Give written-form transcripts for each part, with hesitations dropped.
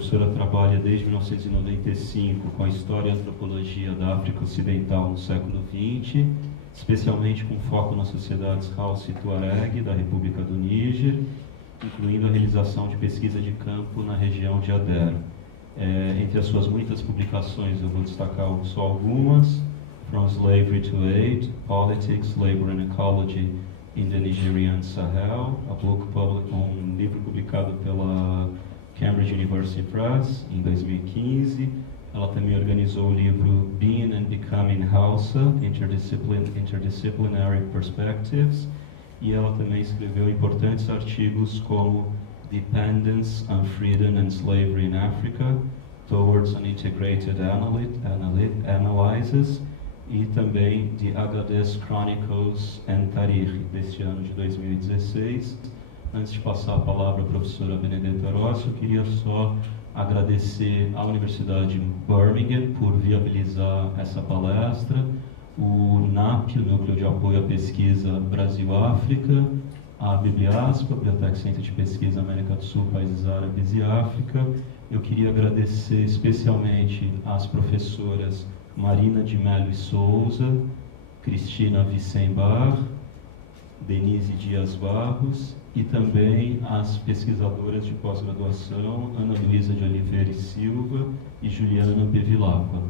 professora trabalha desde 1995 com a história e antropologia da África Ocidental no século XX, especialmente com foco nas sociedades Hausa e Tuareg da República do Níger, incluindo a realização de pesquisa de campo na região de Ader. Entre as suas muitas publicações, eu vou destacar só algumas: From Slavery to Aid, Politics, Labor and Ecology in the Nigerian Sahel, um livro publicado pela Cambridge University Press em 2015. Ela também organizou o livro Being and Becoming Hausa, Interdisciplinary Perspectives, e ela também escreveu importantes artigos como Dependence on Freedom and Slavery in Africa, Towards an Integrated Analysis, e também The Agadez Chronicles and Tarikh, deste ano de 2016. Antes de passar a palavra à professora Benedetta Rossi, eu queria só agradecer à Universidade de Birmingham por viabilizar essa palestra, o NAP, o Núcleo de Apoio à Pesquisa Brasil-África, a Bibliaspa, Biblioteca Centro de Pesquisa América do Sul, Países Árabes e África. Eu queria agradecer especialmente às professoras Marina de Mello e Souza, Cristina Wissenbach, Denise Dias Barros, e também às pesquisadoras de pós-graduação Ana Luísa de Oliveira e Silva e Juliana Bevilacqua.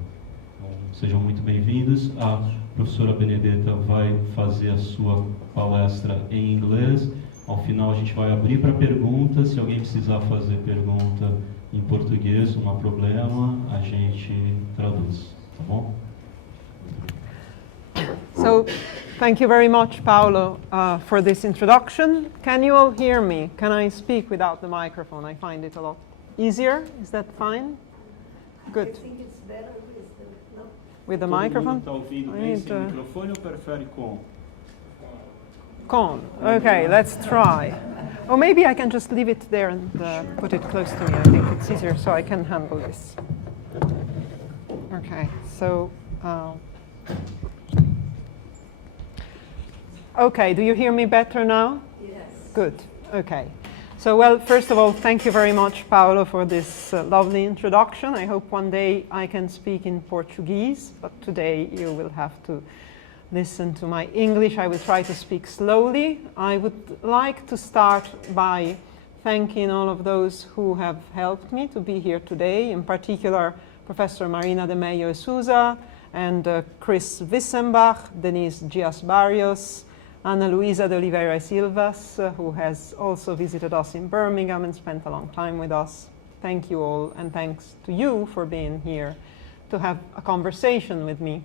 Então, sejam muito bem-vindos. A professora Benedetta vai fazer a sua palestra em inglês. Ao final a gente vai abrir para perguntas. Se alguém precisar fazer pergunta em português, não há problema, a gente traduz. Tá bom? So, thank you very much, Paolo, for this introduction. Can you all hear me? Can I speak without the microphone? I find it a lot easier. Is that fine? Good. I think it's better with the microphone? Todo mundo está ouvindo bem sem microfone ou prefere com? Con. Okay, let's try. Or maybe I can just leave it there and put it close to me. I think it's easier so I can handle this. Okay, so... Okay, do you hear me better now? Yes. Good, okay. So, well, first of all, thank you very much, Paolo, for this lovely introduction. I hope one day I can speak in Portuguese, but today you will have to listen to my English. I will try to speak slowly. I would like to start by thanking all of those who have helped me to be here today, in particular Professor Marina de Mello Souza and Chris Wissenbach, Denise Dias Barrios, Ana Luisa de Oliveira e Silvas, who has also visited us in Birmingham and spent a long time with us. Thank you all, and thanks to you for being here to have a conversation with me.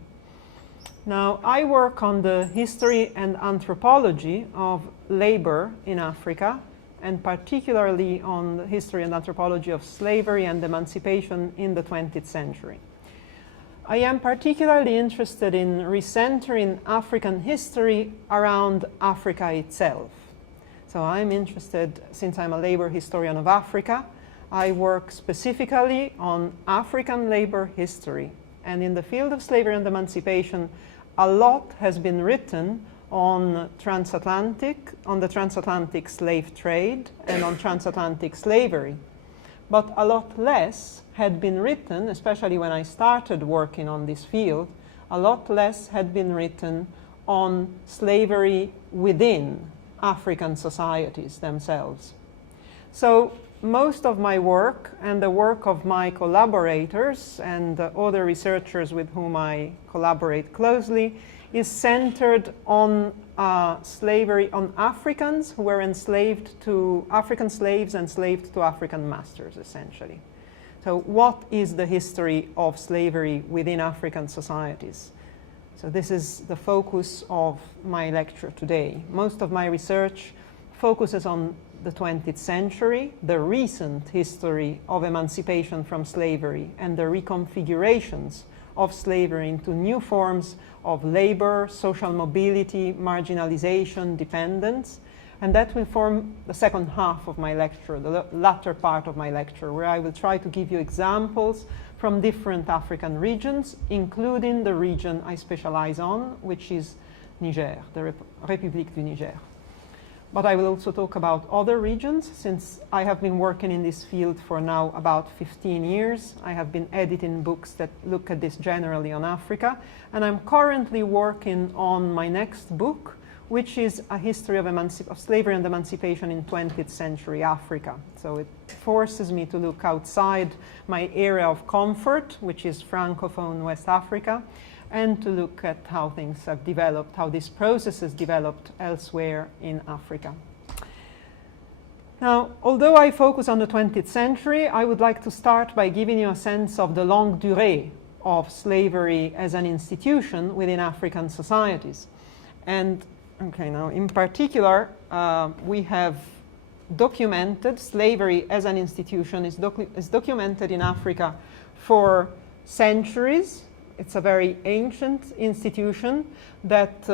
Now, I work on the history and anthropology of labor in Africa, and particularly on the history and anthropology of slavery and emancipation in the 20th century. I am particularly interested in recentering African history around Africa itself. So I'm interested, since I'm a labor historian of Africa, I work specifically on African labor history. And in the field of slavery and emancipation, a lot has been written on the transatlantic slave trade and on transatlantic slavery. But a lot less had been written, especially when I started working on this field, a lot less had been written on slavery within African societies themselves. So most of my work and the work of my collaborators and other researchers with whom I collaborate closely is centered on slavery, on Africans who were enslaved to African slaves enslaved to African masters, essentially. So what is the history of slavery within African societies? So this is the focus of my lecture today. Most of my research focuses on the 20th century, the recent history of emancipation from slavery and the reconfigurations of slavery into new forms of labor, social mobility, marginalization, dependence. And that will form the second half of my lecture, the latter part of my lecture, where I will try to give you examples from different African regions, including the region I specialize on, which is Niger, the République du Niger. but I will also talk about other regions. Since I have been working in this field for now about 15 years, I have been editing books that look at this generally on Africa, and I'm currently working on my next book, which is a history of slavery and emancipation in 20th century Africa. So it forces me to look outside my area of comfort, which is Francophone West Africa, and to look at how things have developed, how these processes developed elsewhere in Africa. Now, although I focus on the 20th century, I would like to start by giving you a sense of the longue durée of slavery as an institution within African societies. And okay, now in particular, we have documented slavery as an institution is documented in Africa for centuries. It's a very ancient institution that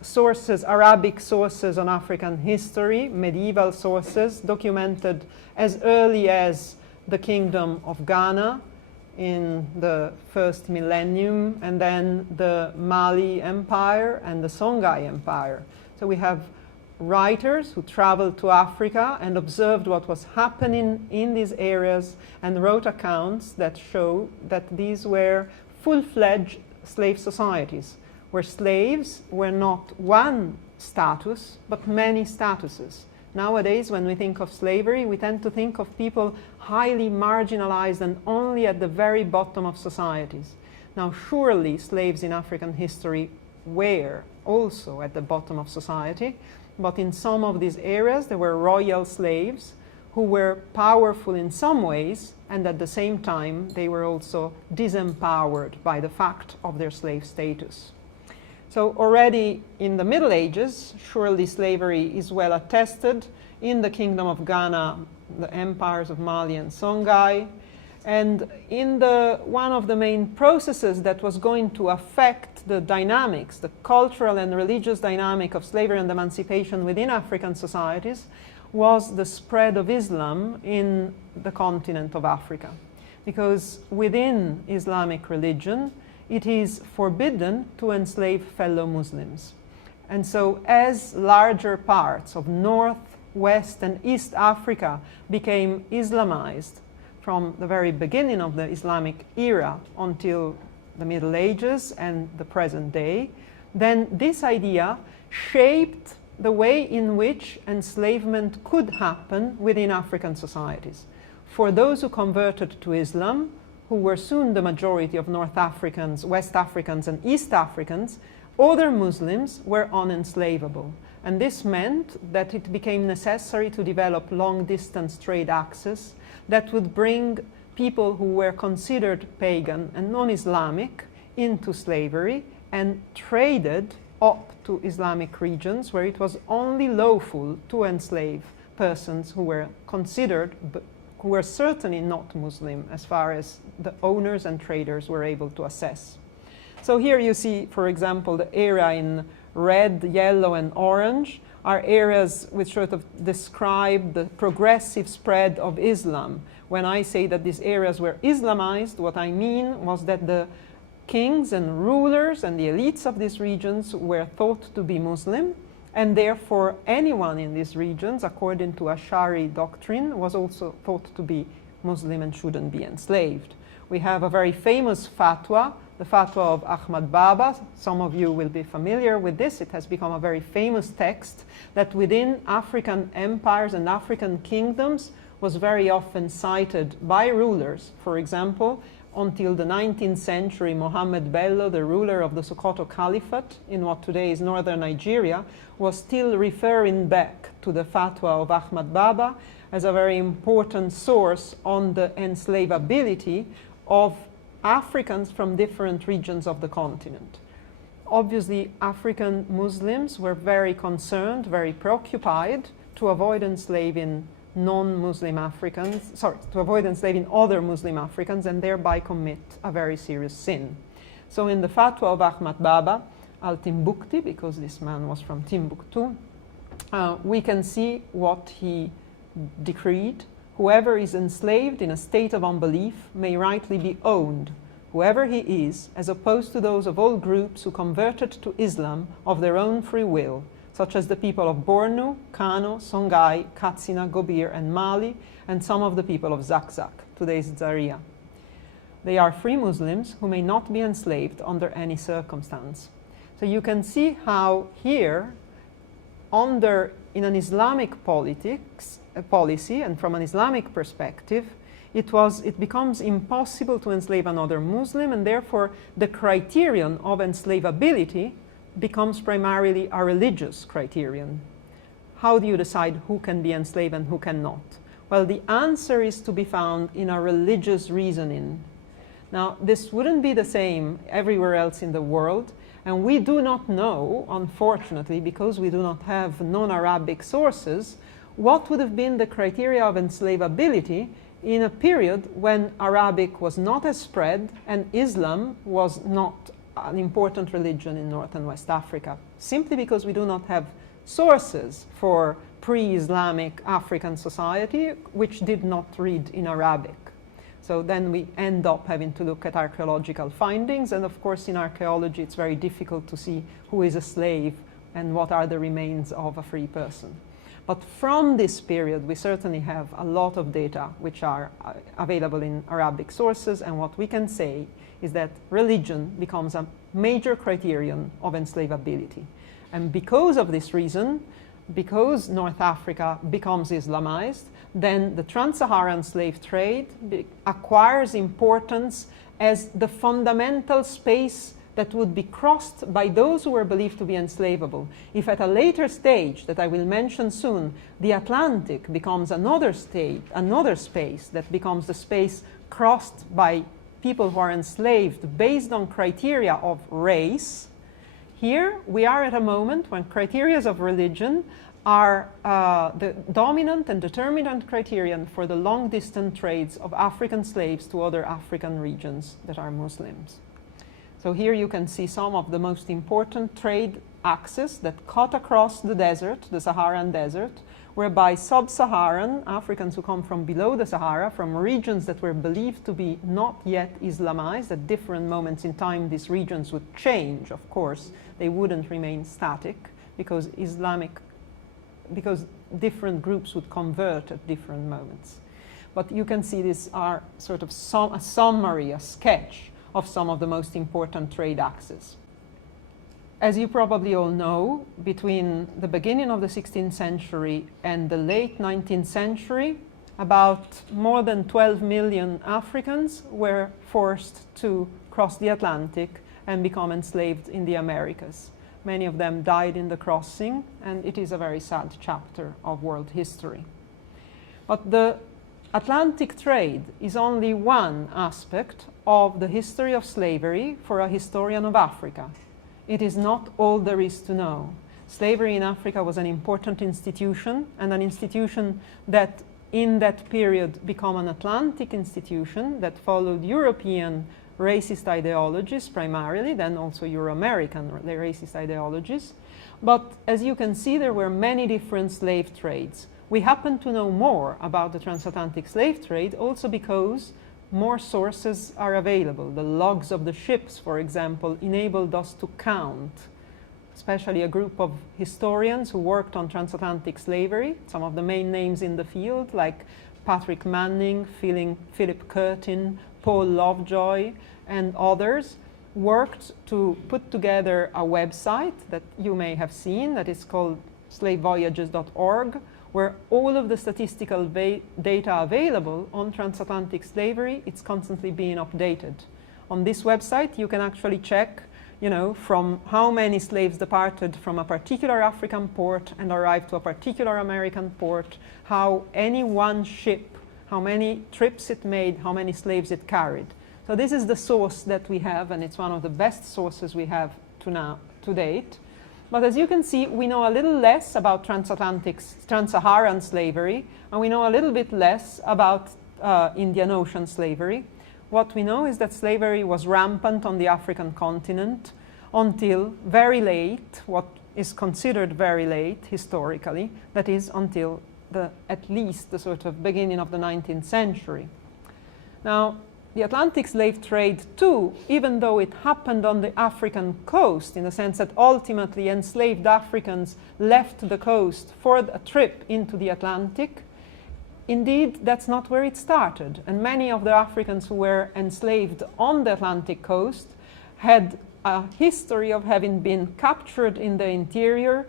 sources, Arabic sources on African history, medieval sources, documented as early as the Kingdom of Ghana in the first millennium, and then the Mali Empire and the Songhai Empire. So we have writers who traveled to Africa and observed what was happening in these areas and wrote accounts that show that these were full-fledged slave societies, where slaves were not one status, but many statuses. Nowadays, when we think of slavery, we tend to think of people highly marginalized and only at the very bottom of societies. Now, surely slaves in African history were also at the bottom of society, but in some of these areas, there were royal slaves who were powerful in some ways, and at the same time, they were also disempowered by the fact of their slave status. So already in the Middle Ages, surely slavery is well attested in the Kingdom of Ghana, the empires of Mali and Songhai. And in one of the main processes that was going to affect the dynamics, the cultural and religious dynamic of slavery and emancipation within African societies, was the spread of Islam in the continent of Africa. Because within Islamic religion, it is forbidden to enslave fellow Muslims. And so as larger parts of North, West, and East Africa became Islamized from the very beginning of the Islamic era until the Middle Ages and the present day, then this idea shaped the way in which enslavement could happen within African societies. For those who converted to Islam, who were soon the majority of North Africans, West Africans, and East Africans, other Muslims were unenslavable. And this meant that it became necessary to develop long-distance trade access that would bring people who were considered pagan and non-Islamic into slavery and traded up to Islamic regions where it was only lawful to enslave persons who were considered, but who were certainly not Muslim as far as the owners and traders were able to assess. So here you see, for example, the area in red, yellow, and orange are areas which sort of describe the progressive spread of Islam. When I say that these areas were Islamized, what I mean was that the kings and rulers and the elites of these regions were thought to be Muslim, and therefore anyone in these regions, according to Ash'ari doctrine, was also thought to be Muslim and shouldn't be enslaved. We have a very famous fatwa, the fatwa of Ahmad Baba. Some of you will be familiar with this. It has become a very famous text that within African empires and African kingdoms was very often cited by rulers. For example, until the 19th century, Mohammed Bello, the ruler of the Sokoto Caliphate in what today is northern Nigeria, was still referring back to the fatwa of Ahmad Baba as a very important source on the enslavability of Africans from different regions of the continent. Obviously, African Muslims were very concerned, very preoccupied to avoid enslaving non-Muslim Africans, to avoid enslaving other Muslim Africans and thereby commit a very serious sin. So in the fatwa of Ahmad Baba, al-Timbukti, because this man was from Timbuktu, we can see what he decreed. Whoever is enslaved in a state of unbelief may rightly be owned, whoever he is, as opposed to those of all groups who converted to Islam of their own free will, such as the people of Bornu, Kano, Songhai, Katsina, Gobir, and Mali, and some of the people of Zakzak, today's Zaria. They are free Muslims who may not be enslaved under any circumstance. So you can see how here, in an Islamic policy and from an Islamic perspective, it becomes impossible to enslave another Muslim, and therefore the criterion of enslavability becomes primarily a religious criterion. How do you decide who can be enslaved and who cannot? Well, the answer is to be found in a religious reasoning. Now, this wouldn't be the same everywhere else in the world, and we do not know, unfortunately, because we do not have non-Arabic sources, what would have been the criteria of enslavability in a period when Arabic was not as spread and Islam was not an important religion in North and West Africa, simply because we do not have sources for pre-Islamic African society which did not read in Arabic. So then we end up having to look at archaeological findings, and of course in archaeology it's very difficult to see who is a slave and what are the remains of a free person. But from this period, we certainly have a lot of data which are available in Arabic sources, and what we can say is that religion becomes a major criterion of enslavability. And because of this reason, because North Africa becomes Islamized, then the trans-Saharan slave trade acquires importance as the fundamental space that would be crossed by those who were believed to be enslavable. If at a later stage, that I will mention soon, the Atlantic becomes another space that becomes the space crossed by people who are enslaved based on criteria of race, here we are at a moment when criteria of religion are the dominant and determinant criterion for the long-distance trades of African slaves to other African regions that are Muslims. So here you can see some of the most important trade axes that cut across the desert, the Saharan desert, whereby sub-Saharan Africans who come from below the Sahara, from regions that were believed to be not yet Islamized. At different moments in time, these regions would change, of course. They wouldn't remain static because different groups would convert at different moments. But you can see these are sort of a summary, a sketch of some of the most important trade axes. As you probably all know, between the beginning of the 16th century and the late 19th century, about more than 12 million Africans were forced to cross the Atlantic and become enslaved in the Americas. Many of them died in the crossing, and it is a very sad chapter of world history. But the Atlantic trade is only one aspect of the history of slavery for a historian of Africa. It is not all there is to know. Slavery in Africa was an important institution, and an institution that in that period became an Atlantic institution that followed European racist ideologies primarily, then also Euro-American racist ideologies. But as you can see, there were many different slave trades. We happen to know more about the transatlantic slave trade also because more sources are available. The logs of the ships, for example, enabled us to count, especially a group of historians who worked on transatlantic slavery, some of the main names in the field like Patrick Manning, Philip Curtin, Paul Lovejoy, and others, worked to put together a website that you may have seen that is called slavevoyages.org, where all of the statistical data available on transatlantic slavery, it's constantly being updated. On this website, you can actually check, from how many slaves departed from a particular African port and arrived to a particular American port, how any one ship, how many trips it made, how many slaves it carried. So this is the source that we have, and it's one of the best sources we have to date. But as you can see, we know a little less about trans-Saharan slavery, and we know a little bit less about Indian Ocean slavery. What we know is that slavery was rampant on the African continent until very late, what is considered very late historically, that is until at least the sort of beginning of the 19th century. Now, the Atlantic slave trade too, even though it happened on the African coast, in the sense that ultimately enslaved Africans left the coast for a trip into the Atlantic, indeed, that's not where it started. And many of the Africans who were enslaved on the Atlantic coast had a history of having been captured in the interior,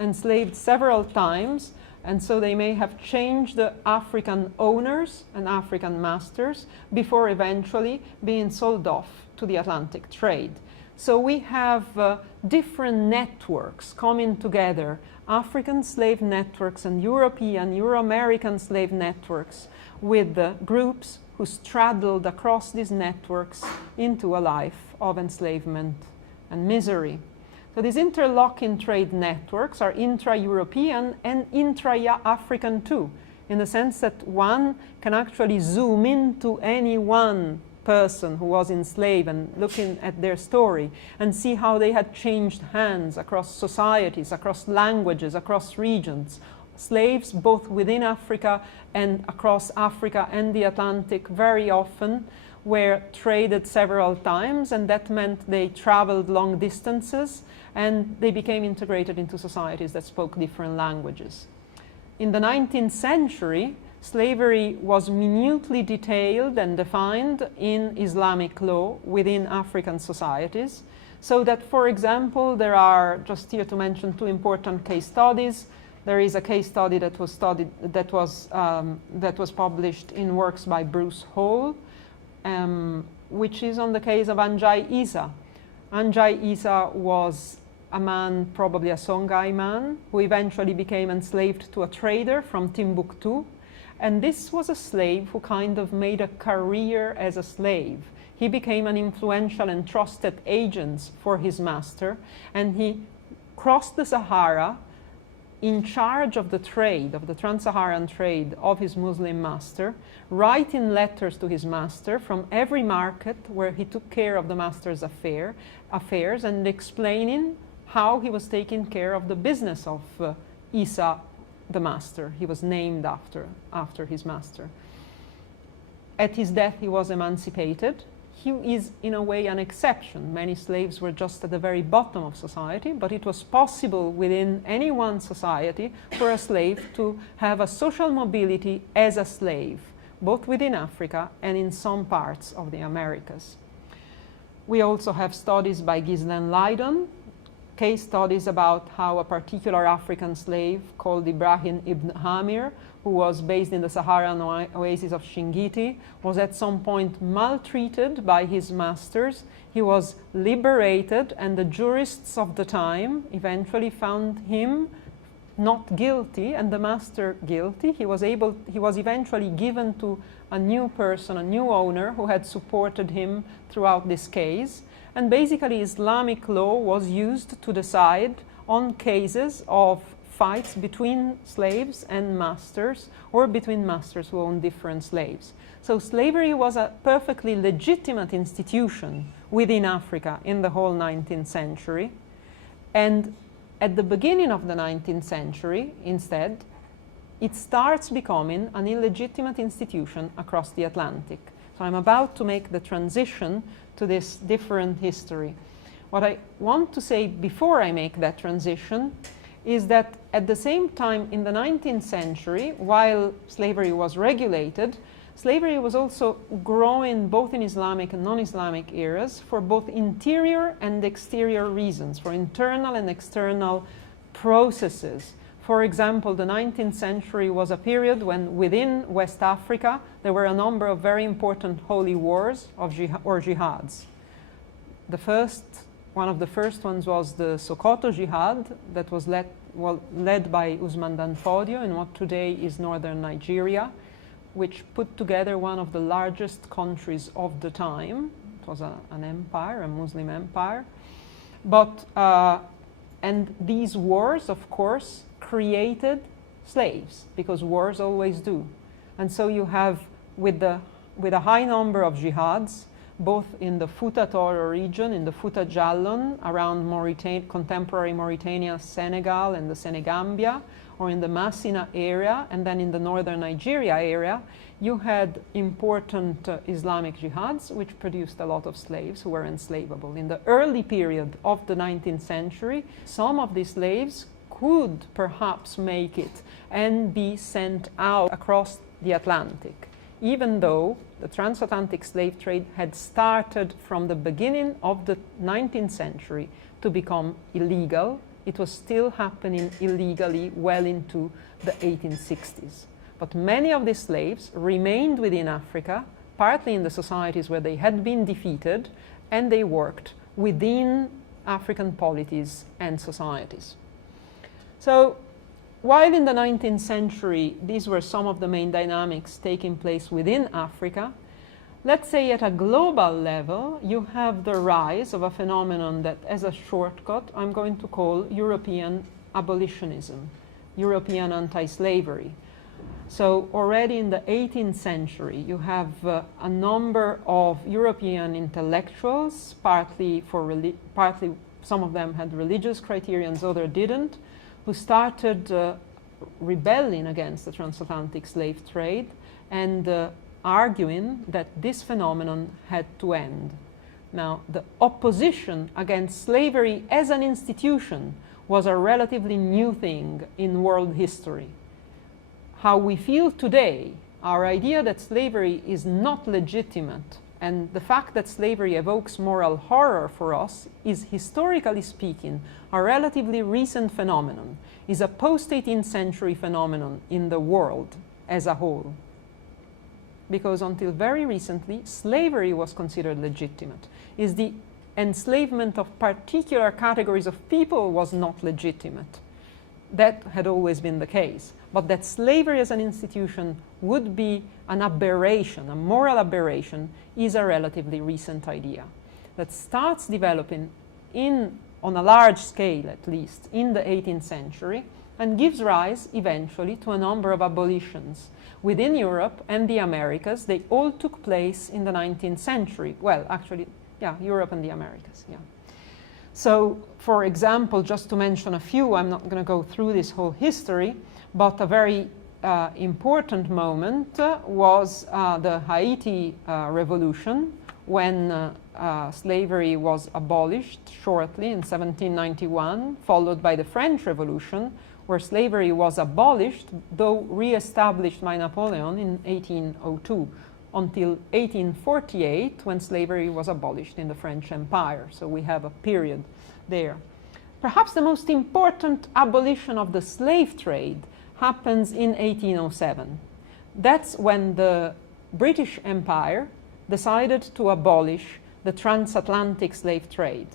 enslaved several times, and so they may have changed the African owners and African masters before eventually being sold off to the Atlantic trade. So we have different networks coming together, African slave networks and European, Euro-American slave networks, with groups who straddled across these networks into a life of enslavement and misery. So these interlocking trade networks are intra-European and intra-African too, in the sense that one can actually zoom into any one person who was enslaved and looking at their story and see how they had changed hands across societies, across languages, across regions. Slaves both within Africa and across Africa and the Atlantic very often were traded several times, and that meant they traveled long distances and they became integrated into societies that spoke different languages. In the 19th century, slavery was minutely detailed and defined in Islamic law within African societies, so that, for example, there are, just here to mention two important case studies. There is a case study that was published in works by Bruce Hall, which is on the case of Anjay Isa. Anjay Isa was a man, probably a Songhai man, who eventually became enslaved to a trader from Timbuktu. And this was a slave who kind of made a career as a slave. He became an influential and trusted agent for his master, and he crossed the Sahara in charge of the trade, of the trans-Saharan trade of his Muslim master, writing letters to his master from every market where he took care of the master's affairs and explaining how he was taking care of the business of Isa, the master. He was named after his master. At his death, he was emancipated. He is, in a way, an exception. Many slaves were just at the very bottom of society, but it was possible within any one society for a slave to have a social mobility as a slave, both within Africa and in some parts of the Americas. We also have studies by Ghislaine Lydon, case studies about how a particular African slave called Ibrahim ibn Hamir, who was based in the Saharan oasis of Shingiti, was at some point maltreated by his masters. He was liberated, and the jurists of the time eventually found him not guilty and the master guilty. He was eventually given to a new person, a new owner who had supported him throughout this case. And basically Islamic law was used to decide on cases of fights between slaves and masters, or between masters who owned different slaves. So slavery was a perfectly legitimate institution within Africa in the whole 19th century. And at the beginning of the 19th century, instead, it starts becoming an illegitimate institution across the Atlantic. So I'm about to make the transition to this different history. What I want to say before I make that transition is that at the same time in the 19th century, while slavery was regulated, slavery was also growing both in Islamic and non-Islamic eras for both interior and exterior reasons, for internal and external processes. For example, the 19th century was a period when within West Africa there were a number of very important holy wars or jihads. One of the first ones was the Sokoto Jihad that was led by Usman Dan Fodio in what today is northern Nigeria, which put together one of the largest countries of the time. It was an empire, a Muslim empire. And these wars, of course, created slaves, because wars always do. And so you have, with a high number of jihads, both in the Fouta Toro region, in the Fouta Jallon, around contemporary Mauritania, Senegal, and the Senegambia, or in the Massina area, and then in the northern Nigeria area, you had important Islamic jihads, which produced a lot of slaves who were enslavable. In the early period of the 19th century, some of these slaves could perhaps make it and be sent out across the Atlantic, even though the transatlantic slave trade had started from the beginning of the 19th century to become illegal. It was still happening illegally well into the 1860s. But many of these slaves remained within Africa, partly in the societies where they had been defeated, and they worked within African polities and societies. So, while in the 19th century these were some of the main dynamics taking place within Africa, let's say at a global level, you have the rise of a phenomenon that, as a shortcut, I'm going to call European abolitionism, European anti-slavery. So already in the 18th century, you have a number of European intellectuals, partly some of them had religious criterions, others didn't, who started rebelling against the transatlantic slave trade and arguing that this phenomenon had to end. Now, the opposition against slavery as an institution was a relatively new thing in world history. How we feel today, our idea that slavery is not legitimate and the fact that slavery evokes moral horror for us is, historically speaking, a relatively recent phenomenon, is a post-18th century phenomenon in the world as a whole. Because until very recently, slavery was considered legitimate. Is the enslavement of particular categories of people was not legitimate. That had always been the case. But that slavery as an institution would be an aberration, a moral aberration, is a relatively recent idea that starts developing on a large scale, at least, in the 18th century, and gives rise eventually to a number of abolitions. Within Europe and the Americas, they all took place in the 19th century. Well, actually, yeah, Europe and the Americas, yeah. So, for example, just to mention a few, I'm not going to go through this whole history, but a very important moment was the Haiti Revolution, when slavery was abolished shortly in 1791, followed by the French Revolution, where slavery was abolished, though re-established by Napoleon in 1802, until 1848, when slavery was abolished in the French Empire. So we have a period there. Perhaps the most important abolition of the slave trade happens in 1807. That's when the British Empire decided to abolish the transatlantic slave trade.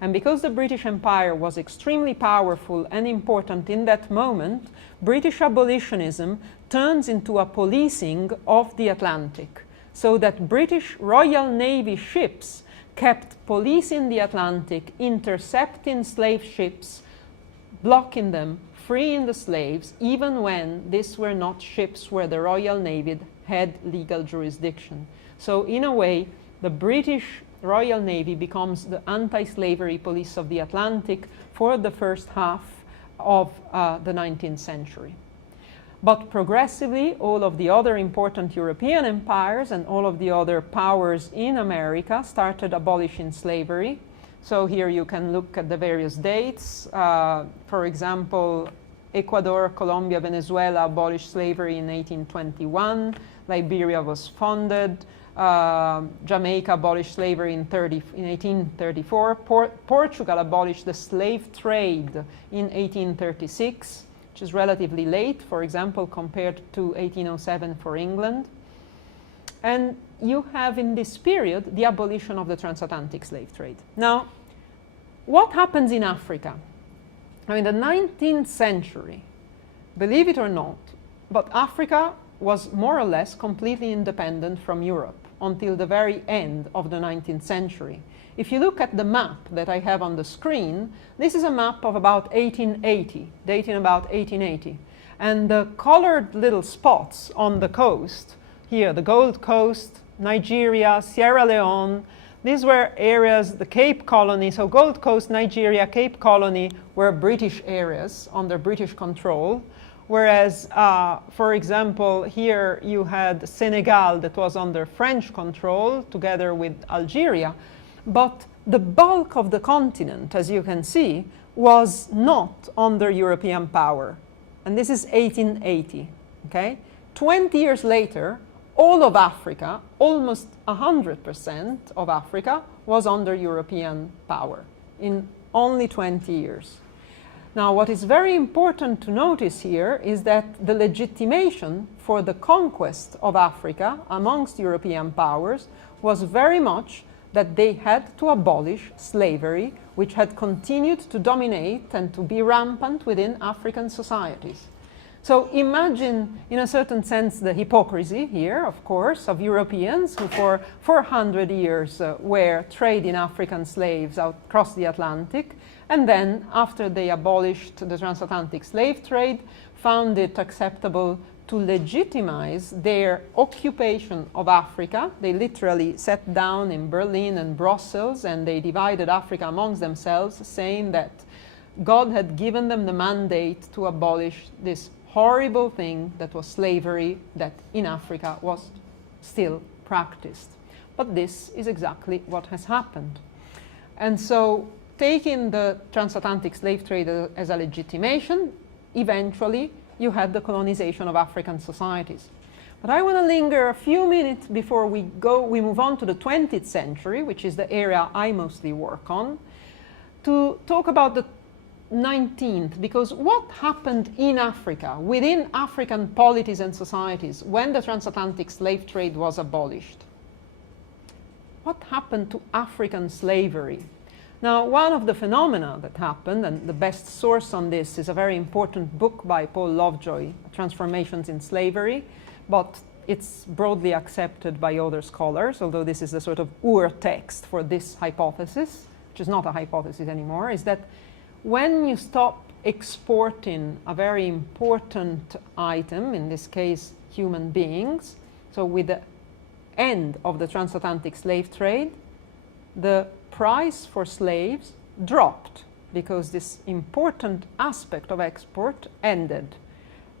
And because the British Empire was extremely powerful and important in that moment, British abolitionism turns into a policing of the Atlantic, so that British Royal Navy ships kept policing the Atlantic, intercepting slave ships, blocking them, freeing the slaves, even when these were not ships where the Royal Navy had legal jurisdiction. So in a way, the British Royal Navy becomes the anti-slavery police of the Atlantic for the first half of the 19th century. But progressively, all of the other important European empires and all of the other powers in America started abolishing slavery. So here you can look at the various dates. For example, Ecuador, Colombia, Venezuela abolished slavery in 1821. Liberia was founded. Jamaica abolished slavery in 1834. Portugal abolished the slave trade in 1836, which is relatively late, for example, compared to 1807 for England. And you have in this period the abolition of the transatlantic slave trade. Now, what happens in Africa? Now, in the 19th century, believe it or not, but Africa was more or less completely independent from Europe until the very end of the 19th century. If you look at the map that I have on the screen, this is a map of about 1880, dating about 1880. And the colored little spots on the coast here, the Gold Coast, Nigeria, Sierra Leone. These were areas, the Cape Colony, so Gold Coast, Nigeria, Cape Colony were British areas under British control. Whereas, for example, here you had Senegal that was under French control together with Algeria. But the bulk of the continent, as you can see, was not under European power. And this is 1880, okay? 20 years later, all of Africa, almost 100% of Africa, was under European power in only 20 years. Now, what is very important to notice here is that the legitimation for the conquest of Africa amongst European powers was very much that they had to abolish slavery, which had continued to dominate and to be rampant within African societies. So imagine, in a certain sense, the hypocrisy here, of course, of Europeans who for 400 years were trading African slaves across the Atlantic, and then, after they abolished the transatlantic slave trade, found it acceptable to legitimize their occupation of Africa. They literally sat down in Berlin and Brussels and they divided Africa amongst themselves, saying that God had given them the mandate to abolish this horrible thing that was slavery that in Africa was still practiced. But this is exactly what has happened. And so, taking the transatlantic slave trade as a legitimation, eventually you had the colonization of African societies. But I want to linger a few minutes before we move on to the 20th century, which is the area I mostly work on, to talk about the 19th, because what happened in Africa, within African polities and societies, when the transatlantic slave trade was abolished? What happened to African slavery? Now, one of the phenomena that happened, and the best source on this is a very important book by Paul Lovejoy, Transformations in Slavery, but it's broadly accepted by other scholars, although this is the sort of ur-text for this hypothesis, which is not a hypothesis anymore, is that when you stop exporting a very important item, in this case human beings, so with the end of the transatlantic slave trade, the price for slaves dropped because this important aspect of export ended.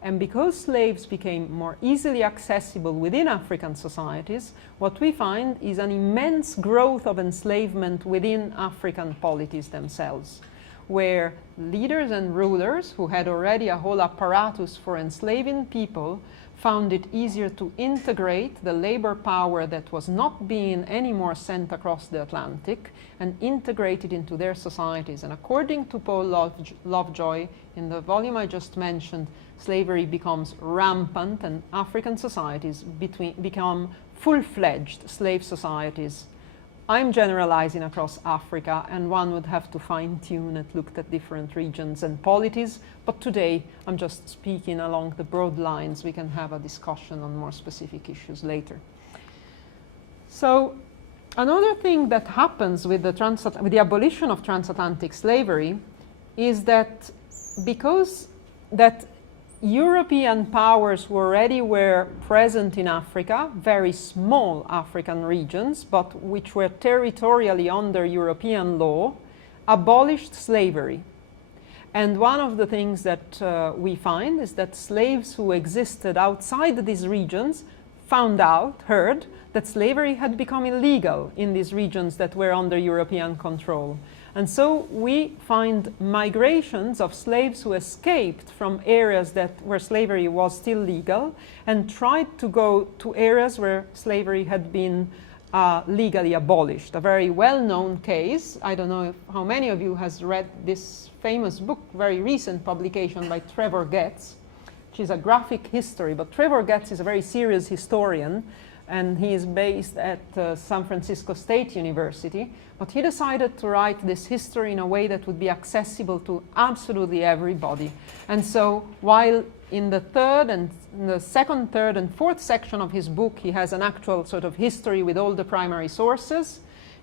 And because slaves became more easily accessible within African societies, what we find is an immense growth of enslavement within African polities themselves, where leaders and rulers who had already a whole apparatus for enslaving people found it easier to integrate the labor power that was not being anymore sent across the Atlantic and integrate it into their societies. And according to Paul Lovejoy, in the volume I just mentioned, slavery becomes rampant and African societies become full-fledged slave societies. I'm generalizing across Africa, and one would have to fine-tune it, looked at different regions and polities, but today I'm just speaking along the broad lines. We can have a discussion on more specific issues later. So another thing that happens with the abolition of transatlantic slavery is that because that European powers already were present in Africa, very small African regions, but which were territorially under European law, abolished slavery. And one of the things that we find is that slaves who existed outside these regions heard that slavery had become illegal in these regions that were under European control. And so we find migrations of slaves who escaped from areas where slavery was still legal and tried to go to areas where slavery had been legally abolished. A very well-known case, I don't know how many of you has read this famous book, very recent publication by Trevor Getz, which is a graphic history, but Trevor Getz is a very serious historian, and he is based at San Francisco State University. But he decided to write this history in a way that would be accessible to absolutely everybody. And so while in the second, third, and fourth section of his book, he has an actual sort of history with all the primary sources,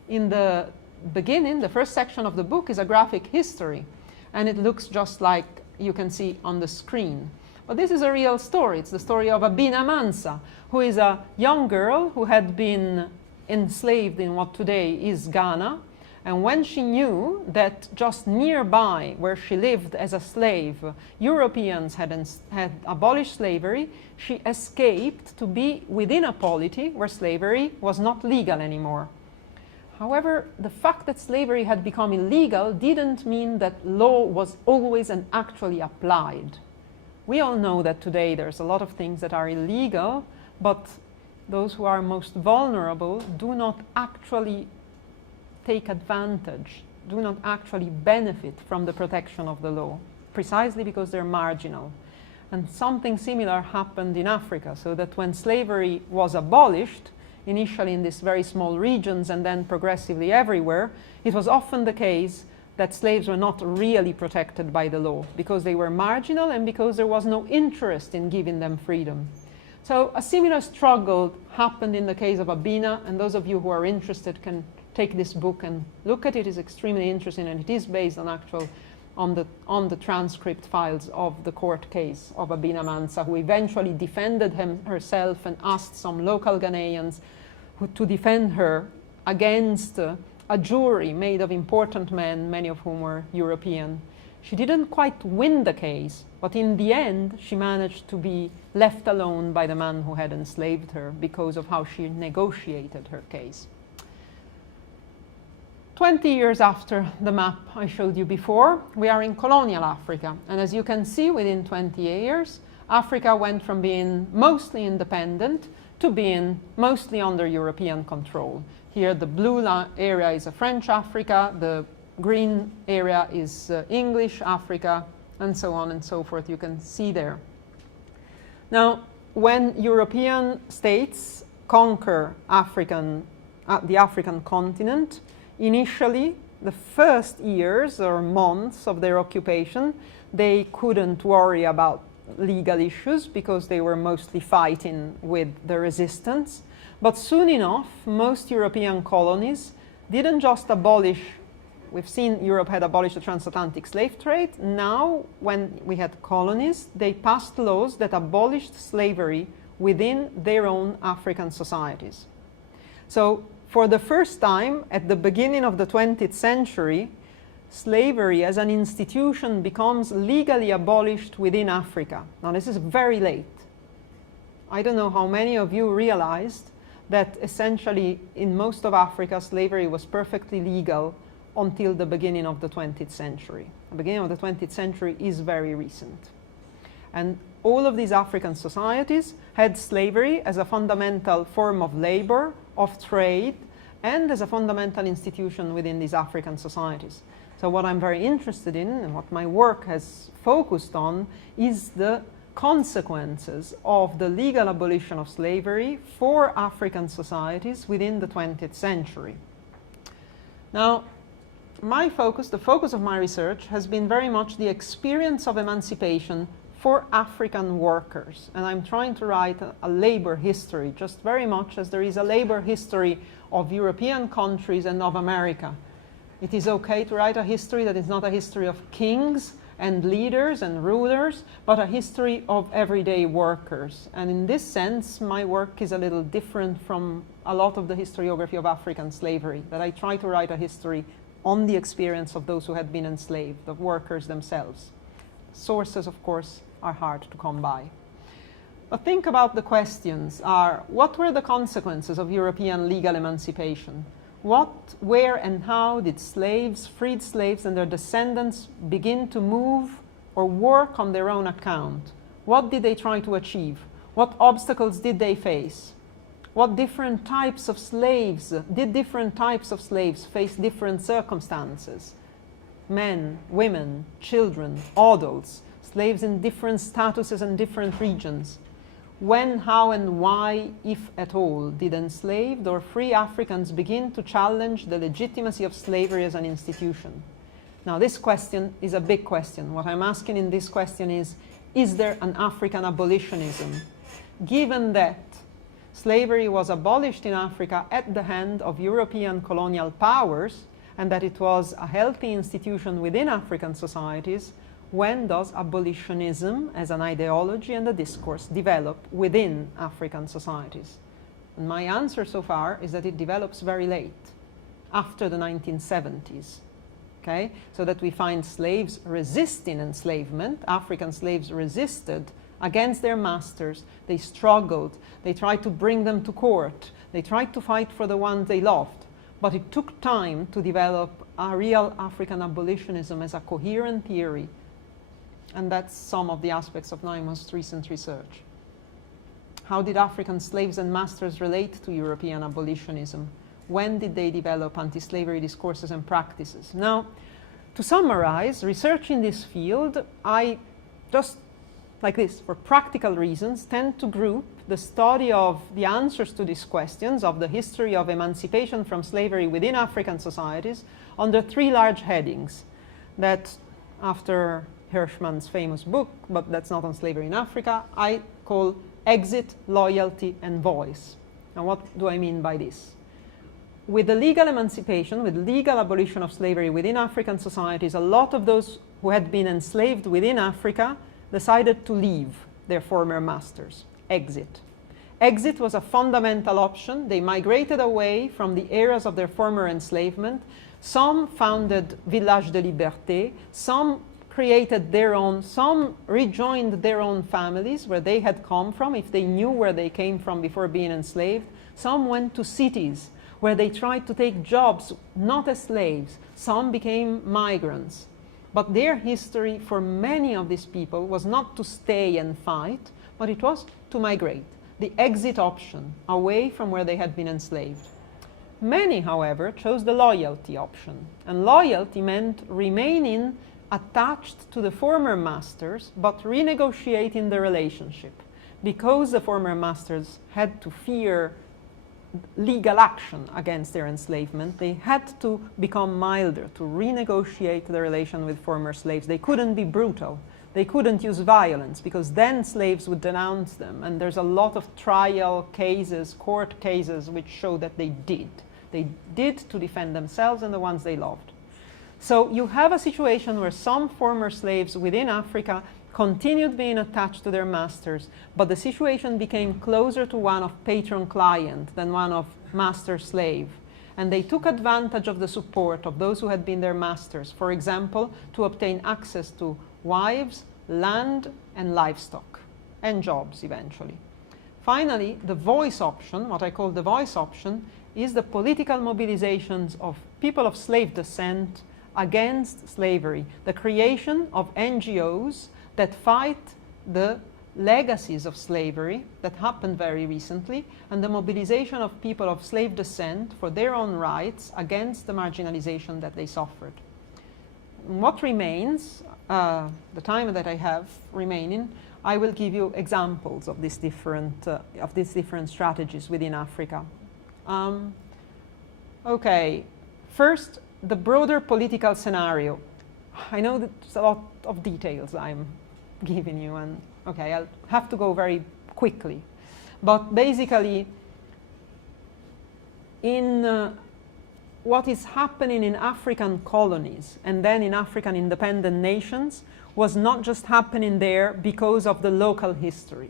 in the beginning, the first section of the book is a graphic history. And it looks just like you can see on the screen. But this is a real story. It's the story of Abina Mansa, who is a young girl who had been enslaved in what today is Ghana. And when she knew that just nearby where she lived as a slave, Europeans had abolished slavery, she escaped to be within a polity where slavery was not legal anymore. However, the fact that slavery had become illegal didn't mean that law was always and actually applied. We all know that today there's a lot of things that are illegal, but those who are most vulnerable do not actually take advantage, do not actually benefit from the protection of the law, precisely because they're marginal. And something similar happened in Africa, so that when slavery was abolished, initially in these very small regions and then progressively everywhere, it was often the case that slaves were not really protected by the law because they were marginal and because there was no interest in giving them freedom. So a similar struggle happened in the case of Abina, and those of you who are interested can take this book and look at it. It's extremely interesting, and it is based on the transcript files of the court case of Abina Mansa, who eventually defended herself and asked some local Ghanaians to defend her against a jury made of important men, many of whom were European. She didn't quite win the case, but in the end she managed to be left alone by the man who had enslaved her because of how she negotiated her case. 20 years after the map I showed you before, we are in colonial Africa. And as you can see, within 20 years, Africa went from being mostly independent to being mostly under European control. Here, the blue area is a French Africa, the green area is English Africa, and so on and so forth. You can see there. Now, when European states conquer the African continent, initially, the first years or months of their occupation, they couldn't worry about legal issues because they were mostly fighting with the resistance. But soon enough, most European colonies didn't just abolish. We've seen Europe had abolished the transatlantic slave trade. Now, when we had colonies, they passed laws that abolished slavery within their own African societies. So, for the first time, at the beginning of the 20th century, slavery as an institution becomes legally abolished within Africa. Now, this is very late. I don't know how many of you realized that essentially in most of Africa, slavery was perfectly legal until the beginning of the 20th century. The beginning of the 20th century is very recent. And all of these African societies had slavery as a fundamental form of labor, of trade, and as a fundamental institution within these African societies. So what I'm very interested in, and what my work has focused on, is the consequences of the legal abolition of slavery for African societies within the 20th century. Now, the focus of my research has been very much the experience of emancipation for African workers. And I'm trying to write a labor history, just very much as there is a labor history of European countries and of America. It is okay to write a history that is not a history of kings and leaders and rulers, but a history of everyday workers. And in this sense, my work is a little different from a lot of the historiography of African slavery, that I try to write a history on the experience of those who had been enslaved, the workers themselves. Sources, of course, are hard to come by. But think about the questions are, what were the consequences of European legal emancipation? What, where, and how did slaves, freed slaves, and their descendants begin to move or work on their own account? What did they try to achieve? What obstacles did they face? What different types of slaves, did different types of slaves face different circumstances? Men, women, children, adults, slaves in different statuses and different regions. When, how, and why, if at all, did enslaved or free Africans begin to challenge the legitimacy of slavery as an institution? Now, this question is a big question. What I'm asking in this question is there an African abolitionism? Given that slavery was abolished in Africa at the hand of European colonial powers, and that it was a healthy institution within African societies, when does abolitionism as an ideology and a discourse develop within African societies? And my answer so far is that it develops very late, after the 1970s. Okay? So that we find slaves resisting enslavement. African slaves resisted against their masters. They struggled. They tried to bring them to court. They tried to fight for the ones they loved. But it took time to develop a real African abolitionism as a coherent theory. And that's some of the aspects of my most recent research. How did African slaves and masters relate to European abolitionism? When did they develop anti-slavery discourses and practices? Now, to summarize, research in this field, I just, like this, for practical reasons, tend to group the study of the answers to these questions of the history of emancipation from slavery within African societies under three large headings that, after Hirschman's famous book, but that's not on slavery in Africa, I call exit, loyalty, and voice. Now, what do I mean by this? With the legal emancipation, with legal abolition of slavery within African societies, a lot of those who had been enslaved within Africa decided to leave their former masters. Exit. Exit was a fundamental option. They migrated away from the areas of their former enslavement. Some founded Village de Liberté, some created their own, some rejoined their own families where they had come from, if they knew where they came from before being enslaved. Some went to cities where they tried to take jobs, not as slaves. Some became migrants. But their history for many of these people was not to stay and fight, but it was to migrate, the exit option, away from where they had been enslaved. Many, however, chose the loyalty option. And loyalty meant remaining attached to the former masters, but renegotiating the relationship. Because the former masters had to fear legal action against their enslavement, they had to become milder, to renegotiate the relation with former slaves. They couldn't be brutal. They couldn't use violence, because then slaves would denounce them. And there's a lot of trial cases, court cases, which show that they did. They did to defend themselves and the ones they loved. So you have a situation where some former slaves within Africa continued being attached to their masters, but the situation became closer to one of patron-client than one of master-slave. And they took advantage of the support of those who had been their masters, for example, to obtain access to wives, land, and livestock, and jobs eventually. Finally, the voice option, what I call the voice option, is the political mobilizations of people of slave descent against slavery, the creation of NGOs that fight the legacies of slavery that happened very recently, and the mobilization of people of slave descent for their own rights against the marginalization that they suffered. What remains, the time that I have remaining, I will give you examples of these different strategies within Africa. Okay, first, the broader political scenario. I know that there's a lot of details I'm giving you, and okay, I'll have to go very quickly. But basically, in what is happening in African colonies and then in African independent nations was not just happening there because of the local history.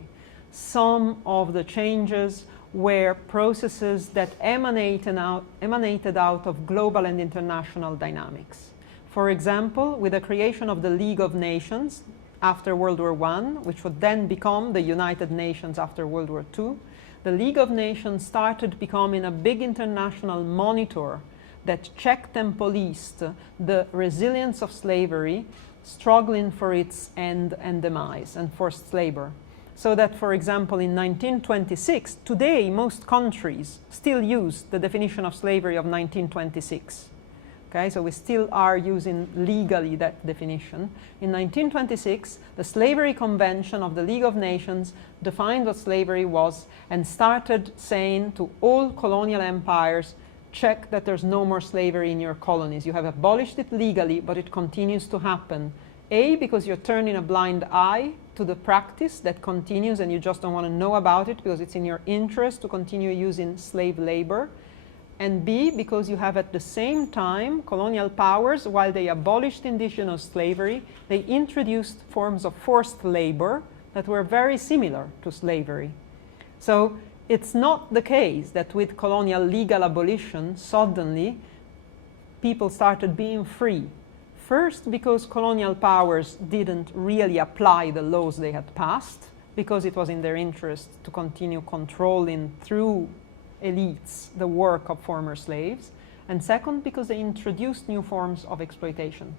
Some of the changes were processes that emanated out of global and international dynamics. For example, with the creation of the League of Nations after World War I, which would then become the United Nations after World War II, the League of Nations started becoming a big international monitor that checked and policed the resilience of slavery, struggling for its end and demise, and forced labor. So that, for example, in 1926, today most countries still use the definition of slavery of 1926. Okay, so we still are using legally that definition. In 1926, the Slavery Convention of the League of Nations defined what slavery was and started saying to all colonial empires, check that there's no more slavery in your colonies. You have abolished it legally, but it continues to happen. A, because you're turning a blind eye to the practice that continues and you just don't want to know about it because it's in your interest to continue using slave labor. and B, because you have at the same time colonial powers, while they abolished indigenous slavery, they introduced forms of forced labor that were very similar to slavery. So it's not the case that with colonial legal abolition, suddenly people started being free. First, because colonial powers didn't really apply the laws they had passed, because it was in their interest to continue controlling through elites the work of former slaves. And second, because they introduced new forms of exploitation.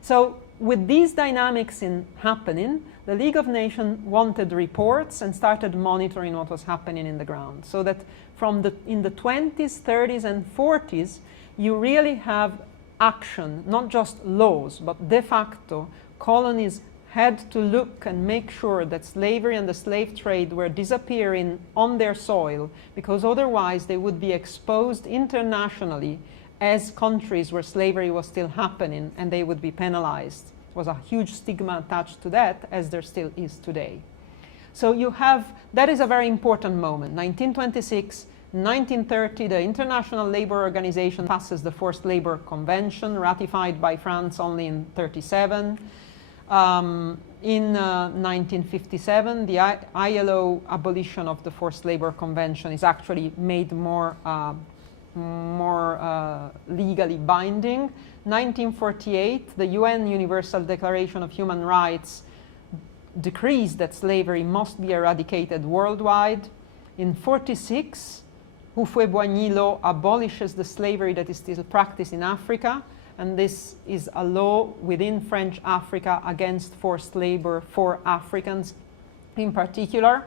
So with these dynamics happening, the League of Nations wanted reports and started monitoring what was happening in the ground. So that in the 20s, 30s, and 40s, you really have action, not just laws, but de facto, colonies had to look and make sure that slavery and the slave trade were disappearing on their soil, because otherwise they would be exposed internationally as countries where slavery was still happening, and they would be penalized. There was a huge stigma attached to that, as there still is today. So you have, that is a very important moment. 1926, 1930, the International Labour Organization passes the Forced Labour Convention, ratified by France only in 1937. In 1957, the ILO abolition of the Forced Labour Convention is actually made more legally binding. 1948, the UN Universal Declaration of Human Rights decrees that slavery must be eradicated worldwide. In 1946, Houphouët-Boigny law abolishes the slavery that is still practiced in Africa, and this is a law within French Africa against forced labor for Africans in particular.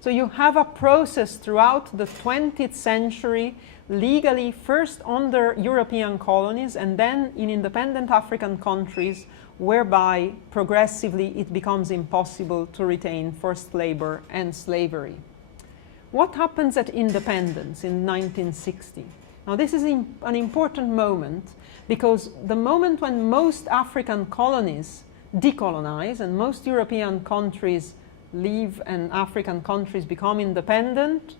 So you have a process throughout the 20th century, legally first under European colonies and then in independent African countries, whereby progressively it becomes impossible to retain forced labor and slavery. What happens at independence in 1960? Now this is an important moment, because the moment when most African colonies decolonize and most European countries leave and African countries become independent,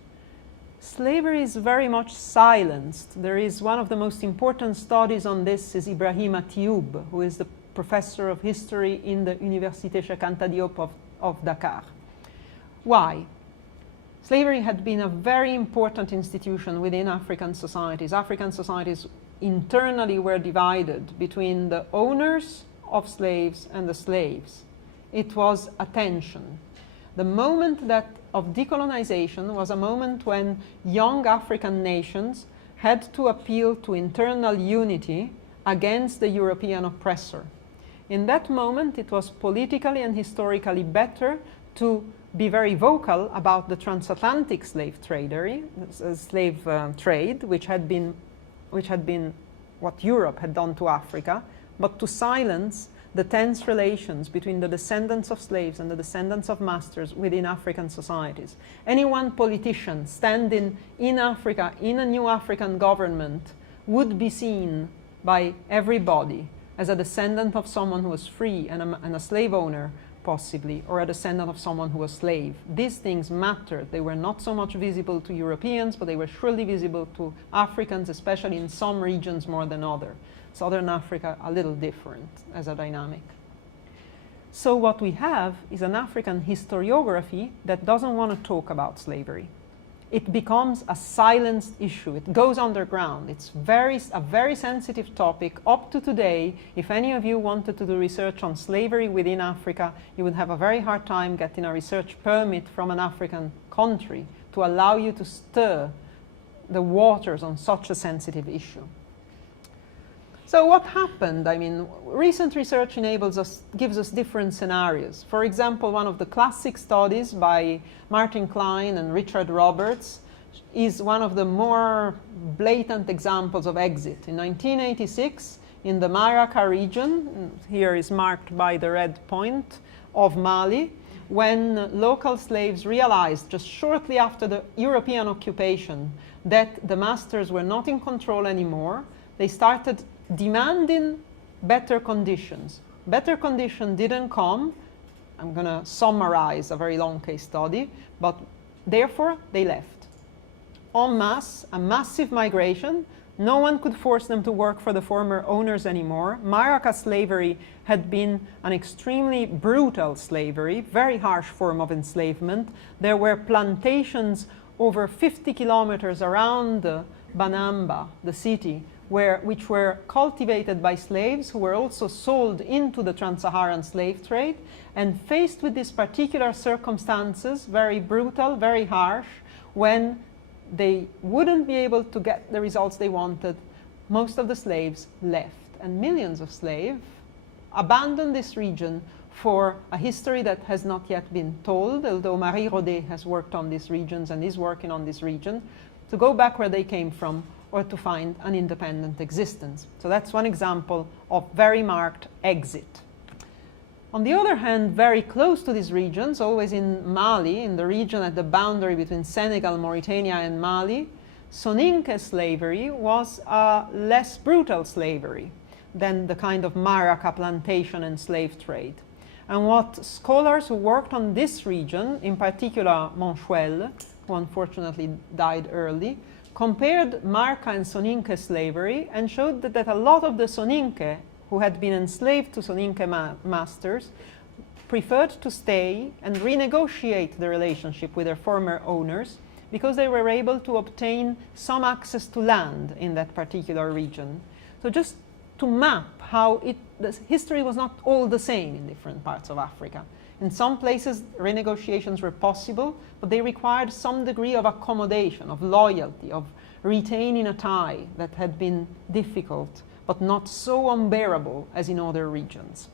slavery is very much silenced. There is one of the most important studies on this is Ibrahima Tioub, who is the professor of history in the Université Cheikh Anta Diop of Dakar. Why? Slavery had been a very important institution within African societies. African societies internally were divided between the owners of slaves and the slaves. It was a tension. The moment of decolonization was a moment when young African nations had to appeal to internal unity against the European oppressor. In that moment, it was politically and historically better to be very vocal about the transatlantic slave trade, which had been what Europe had done to Africa, but to silence the tense relations between the descendants of slaves and the descendants of masters within African societies. Any one politician standing in Africa in a new African government would be seen by everybody as a descendant of someone who was free and a slave owner, possibly, or a descendant of someone who was slave. These things mattered. They were not so much visible to Europeans, but they were surely visible to Africans, especially in some regions more than others. Southern Africa, a little different as a dynamic. So what we have is an African historiography that doesn't want to talk about slavery. It becomes a silenced issue. It goes underground. It's a very sensitive topic. Up to today, if any of you wanted to do research on slavery within Africa, you would have a very hard time getting a research permit from an African country to allow you to stir the waters on such a sensitive issue. So what happened? I mean, recent research gives us different scenarios. For example, one of the classic studies by Martin Klein and Richard Roberts is one of the more blatant examples of exit. In 1986, in the Maraka region, here is marked by the red point, of Mali, when local slaves realized just shortly after the European occupation that the masters were not in control anymore, they started demanding better conditions. Better conditions didn't come. I'm going to summarize a very long case study, but therefore they left. en masse, a massive migration. No one could force them to work for the former owners anymore. Maraca slavery had been an extremely brutal slavery, very harsh form of enslavement. There were plantations over 50 kilometers around Banamba, the city, which were cultivated by slaves who were also sold into the trans-Saharan slave trade. And faced with these particular circumstances, very brutal, very harsh, when they wouldn't be able to get the results they wanted, most of the slaves left. And millions of slaves abandoned this region for a history that has not yet been told, although Marie Rodet has worked on these regions and is working on this region, to go back where they came from or to find an independent existence. So that's one example of very marked exit. On the other hand, very close to these regions, always in Mali, in the region at the boundary between Senegal, Mauritania, and Mali, Soninke slavery was a less brutal slavery than the kind of Maraca plantation and slave trade. And what scholars who worked on this region, in particular Monchuel, who unfortunately died early, compared Marca and Soninke slavery and showed that a lot of the Soninke who had been enslaved to Soninke masters preferred to stay and renegotiate the relationship with their former owners because they were able to obtain some access to land in that particular region. So just to map how the history was not all the same in different parts of Africa. In some places, renegotiations were possible, but they required some degree of accommodation, of loyalty, of retaining a tie that had been difficult, but not so unbearable as in other regions.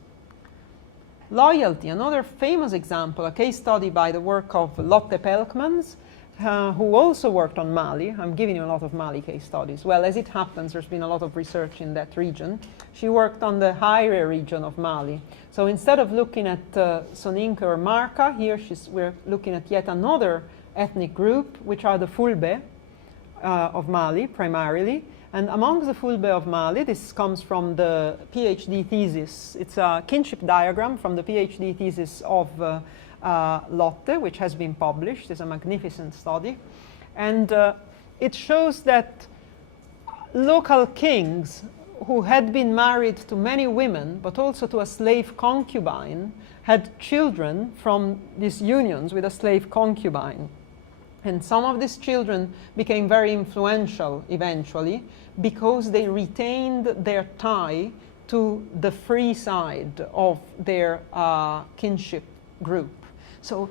Loyalty, another famous example, a case study by the work of Lotte Pelkmans, who also worked on Mali. I'm giving you a lot of Mali case studies. Well, as it happens, there's been a lot of research in that region. She worked on the Haire region of Mali. So instead of looking at Soninke or Marca, here we're looking at yet another ethnic group, which are the Fulbe of Mali, primarily. And amongst the Fulbe of Mali, this comes from the PhD thesis. It's a kinship diagram from the PhD thesis of Lotte, which has been published. It's a magnificent study. And it shows that local kings who had been married to many women, but also to a slave concubine, had children from these unions with a slave concubine. And some of these children became very influential eventually because they retained their tie to the free side of their kinship group. So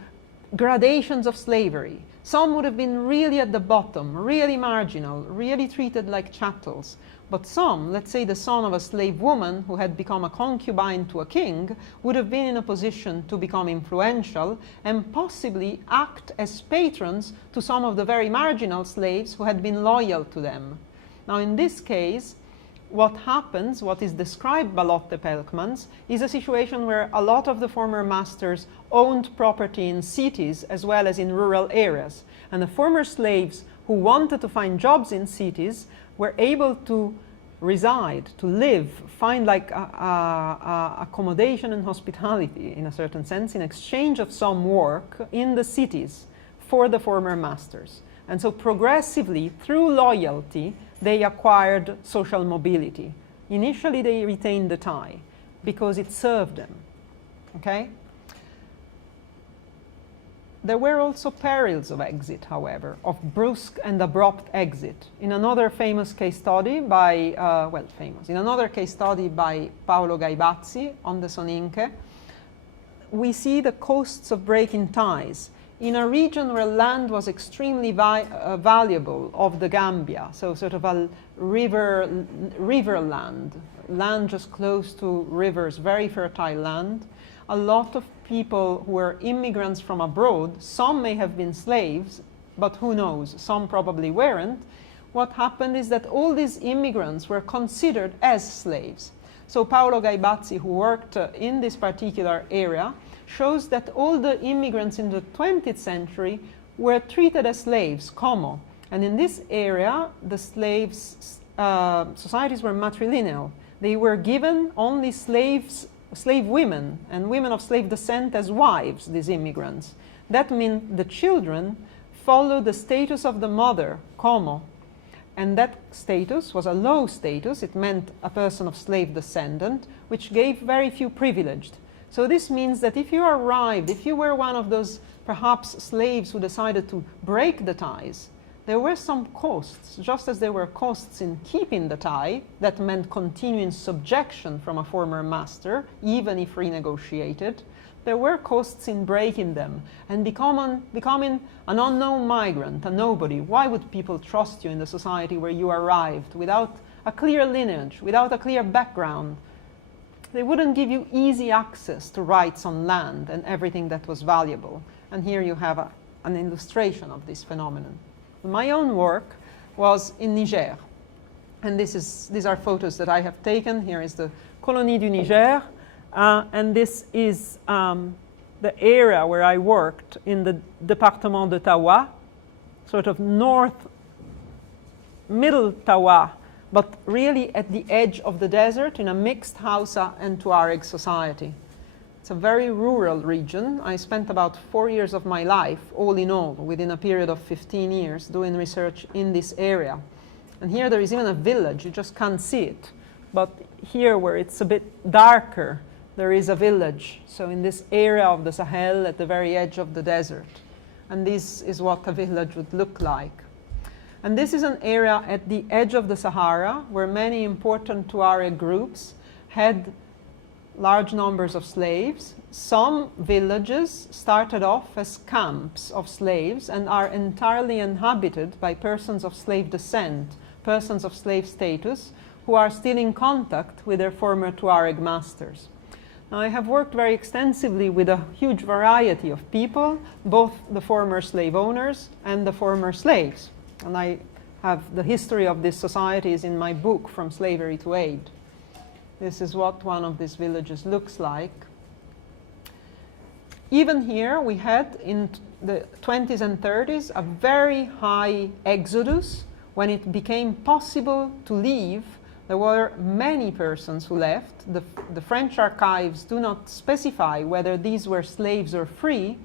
gradations of slavery. Some would have been really at the bottom, really marginal, really treated like chattels. But some, let's say the son of a slave woman who had become a concubine to a king, would have been in a position to become influential and possibly act as patrons to some of the very marginal slaves who had been loyal to them. Now in this case, what happens, what is described by Lotte Pelkmans, is a situation where a lot of the former masters owned property in cities as well as in rural areas. And the former slaves who wanted to find jobs in cities were able to reside, to live, find like accommodation and hospitality in a certain sense in exchange of some work in the cities for the former masters. And so progressively, through loyalty, they acquired social mobility. Initially, they retained the tie because it served them, okay? There were also perils of exit, however, of brusque and abrupt exit. In another famous case study by, in another case study by Paolo Gaibazzi on the Soninke, we see the costs of breaking ties. In a region where land was extremely valuable of the Gambia, so sort of a river land just close to rivers, very fertile land, a lot of people who were immigrants from abroad, some may have been slaves, but who knows, some probably weren't. What happened is that all these immigrants were considered as slaves. So Paolo Gaibazzi, who worked in this particular area, shows that all the immigrants in the 20th century were treated as slaves, como. And in this area, the slaves, societies were matrilineal. They were given only slave women and women of slave descent as wives, these immigrants. That meant the children follow the status of the mother, como, and that status was a low status. It meant a person of slave descendant, which gave very few privileged. So this means that if you arrived, if you were one of those perhaps slaves who decided to break the ties, there were some costs, just as there were costs in keeping the tie. That meant continuing subjection from a former master, even if renegotiated. There were costs in breaking them and becoming an unknown migrant, a nobody. Why would people trust you in the society where you arrived without a clear lineage, without a clear background? They wouldn't give you easy access to rights on land and everything that was valuable. And here you have an illustration of this phenomenon. My own work was in Niger. And these are photos that I have taken. Here is the Colonie du Niger. And this is the area where I worked in the Département de Tawa, sort of middle Tawa, but really at the edge of the desert in a mixed Hausa and Tuareg society. It's a very rural region. I spent about 4 years of my life, all in all, within a period of 15 years, doing research in this area. And here there is even a village. You just can't see it. But here, where it's a bit darker, there is a village. So in this area of the Sahel, at the very edge of the desert. And this is what a village would look like. And this is an area at the edge of the Sahara, where many important Tuareg groups had large numbers of slaves. Some villages started off as camps of slaves and are entirely inhabited by persons of slave descent, persons of slave status, who are still in contact with their former Tuareg masters. Now, I have worked very extensively with a huge variety of people, both the former slave owners and the former slaves. And I have the history of these societies in my book, From Slavery to Aid. This is what one of these villages looks like. Even here, we had in the 20s and 30s a very high exodus. When it became possible to leave, there were many persons who left. The French archives do not specify whether these were slaves or free,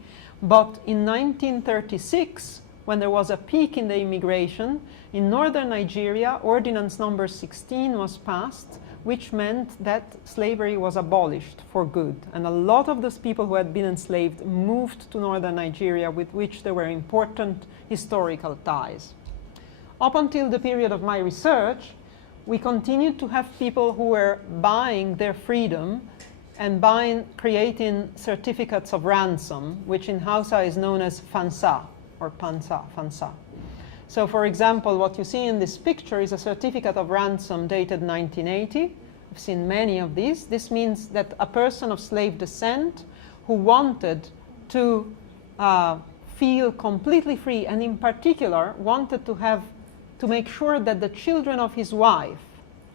but in 1936, when there was a peak in the immigration, in northern Nigeria, Ordinance number 16 was passed, which meant that slavery was abolished for good. And a lot of those people who had been enslaved moved to northern Nigeria, with which there were important historical ties. Up until the period of my research, we continued to have people who were buying their freedom and creating certificates of ransom, which in Hausa is known as fansa, or fansa. So, for example, what you see in this picture is a certificate of ransom dated 1980. I've seen many of these. This means that a person of slave descent who wanted to feel completely free, and in particular wanted to make sure that the children of his wife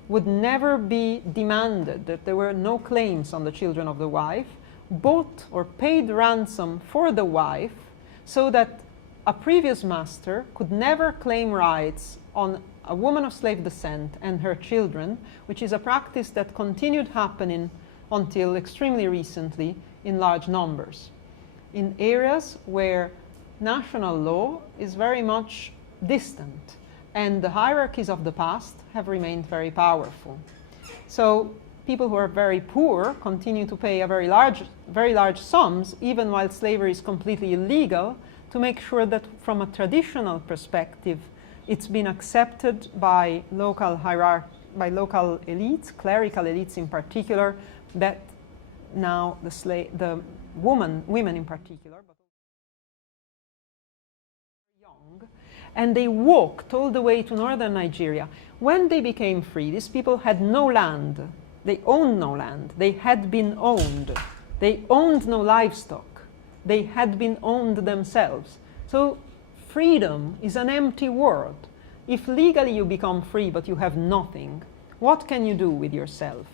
would never be demanded, that there were no claims on the children of the wife, bought or paid ransom for the wife so that a previous master could never claim rights on a woman of slave descent and her children, which is a practice that continued happening until extremely recently in large numbers, in areas where national law is very much distant and the hierarchies of the past have remained very powerful. So people who are very poor continue to pay a very large sums, even while slavery is completely illegal, to make sure that from a traditional perspective, it's been accepted by local elites, clerical elites in particular, that now women in particular, but young, and they walked all the way to northern Nigeria. When they became free, these people had no land. They owned no land. They had been owned. They owned no livestock. They had been owned themselves. So freedom is an empty word. If legally you become free but you have nothing, what can you do with yourself?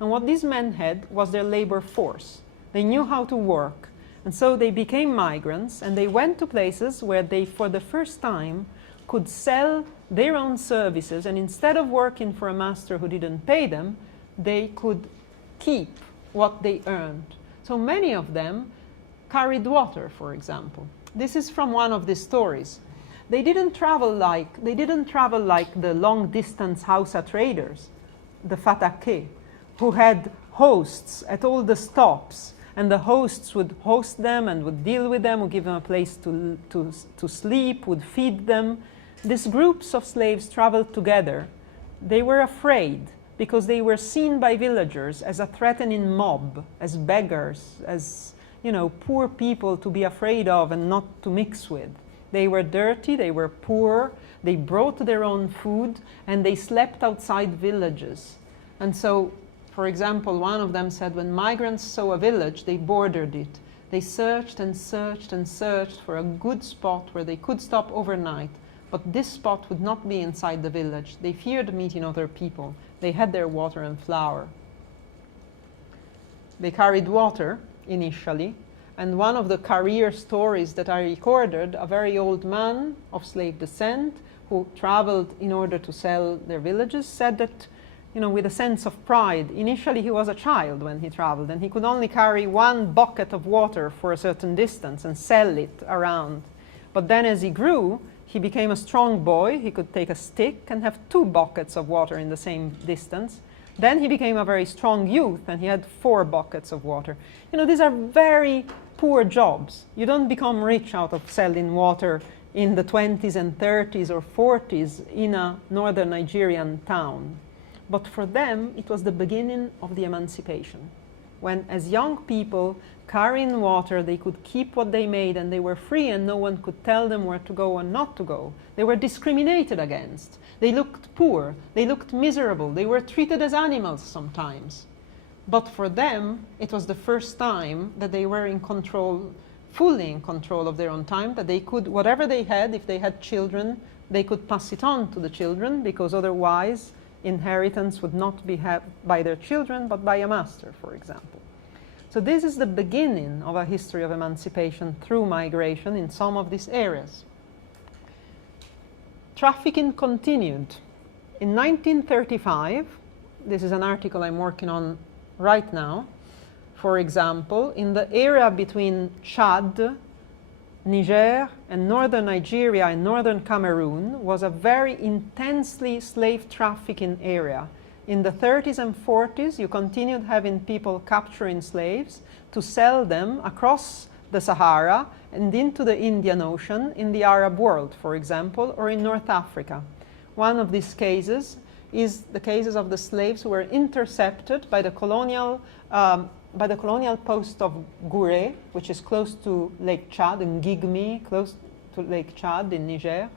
And what these men had was their labor force. They knew how to work. And so they became migrants, and they went to places where they, for the first time, could sell their own services, and instead of working for a master who didn't pay them, they could keep what they earned. So many of them carried water, for example. This is from one of the stories. They didn't travel like the long-distance Hausa traders, the Fatake, who had hosts at all the stops, and the hosts would host them and would deal with them, would give them a place to sleep, would feed them. These groups of slaves traveled together. They were afraid because they were seen by villagers as a threatening mob, as beggars, as, you know, poor people to be afraid of and not to mix with. They were dirty, they were poor, they brought their own food, and they slept outside villages. And so, for example, one of them said when migrants saw a village, they bordered it. They searched and searched and searched for a good spot where they could stop overnight. But this spot would not be inside the village. They feared meeting other people. They had their water and flour. They carried water initially. And one of the career stories that I recorded, a very old man of slave descent who traveled in order to sell their villages, said that, you know, with a sense of pride. Initially, he was a child when he traveled, and he could only carry one bucket of water for a certain distance and sell it around. But then as he grew, he became a strong boy. He could take a stick and have 2 buckets of water in the same distance. Then he became a very strong youth, and he had 4 buckets of water. You know, these are very poor jobs. You don't become rich out of selling water in the 20s and 30s or 40s in a northern Nigerian town. But for them, it was the beginning of the emancipation. When, as young people, carrying water, they could keep what they made and they were free and no one could tell them where to go and not to go. They were discriminated against. They looked poor. They looked miserable. They were treated as animals sometimes. But for them, it was the first time that they were in control, fully in control of their own time, that they could, whatever they had, if they had children, they could pass it on to the children, because otherwise inheritance would not be had by their children, but by a master, for example. So this is the beginning of a history of emancipation through migration in some of these areas. Trafficking continued. In 1935, this is an article I'm working on right now, for example, in the area between Chad, Niger, and northern Nigeria and northern Cameroon was a very intensely slave trafficking area. In the 30s and 40s, you continued having people capturing slaves to sell them across the Sahara and into the Indian Ocean in the Arab world, for example, or in North Africa. One of these cases is the cases of the slaves who were intercepted by the colonial post of Gouré, which is close to Lake Chad, in Gigmi, close to Lake Chad in Niger.